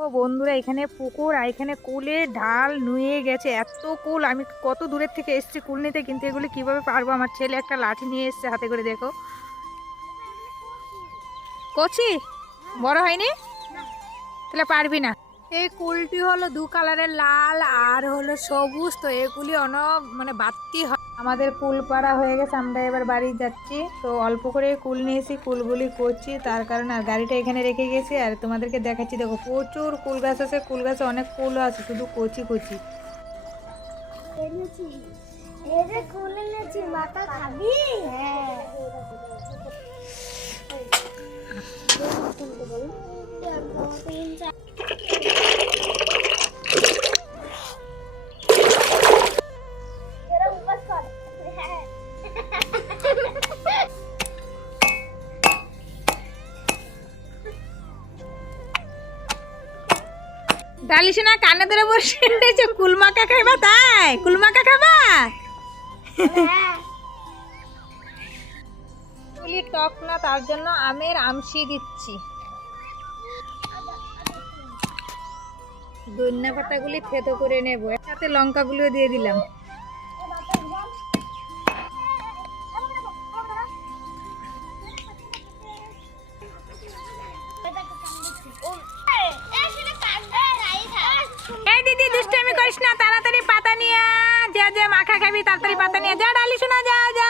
ও বন্ধুরা, এখানে পুকুর আর এখানে কুলে ঢাল নুয়ে গেছে। এত কুল, আমি কত দূরের থেকে এসেছি কুল নিতে, কিন্তু এগুলি কিভাবে পারবো? আমার ছেলে একটা লাঠি নিয়ে এসছে হাতে করে, দেখো। কচি বড় হয়নি, তাহলে পারবি না। এই কুলটি হলো দু কালারের, লাল আর হলো সবুজ। তো এগুলি মানে বাড়তি হয়। আমাদের কুল পাড়া হয়ে গেছে, আমরা এবার বাড়ি যাচ্ছি। তো অল্প করে কুল নিয়েছি, কুলগুলি করছি তার কারণে। আর গাড়িটা এখানে রেখে গেছি আর তোমাদেরকে দেখাচ্ছি। দেখো প্রচুর কুল গাছ আছে, কুল গাছে অনেক কুলও আছে, শুধু কচি কচি। এনেছি এই যে কুল এনেছি, মাথা খাবি? হ্যাঁ। ডালিস না, কানে ধরে বসে রয়েছে। কুলমাকা খাইবা? তাই কুলমাকা খাবা? কুলি টক না, তার জন্য আমের আমশি দিচ্ছি। ধনিয়া পাতাগুলি থেতো করে নেব, একসাথে লঙ্কাগুলিও দিয়ে দিলাম। এই দিদি, দুষ্টামি করিস না, তাড়াতাড়ি পাতা নিয়ে যা, যা মাখা খাবি তাড়াতাড়ি পাতা নিয়ে যা। ডালি শোনা, যা যা।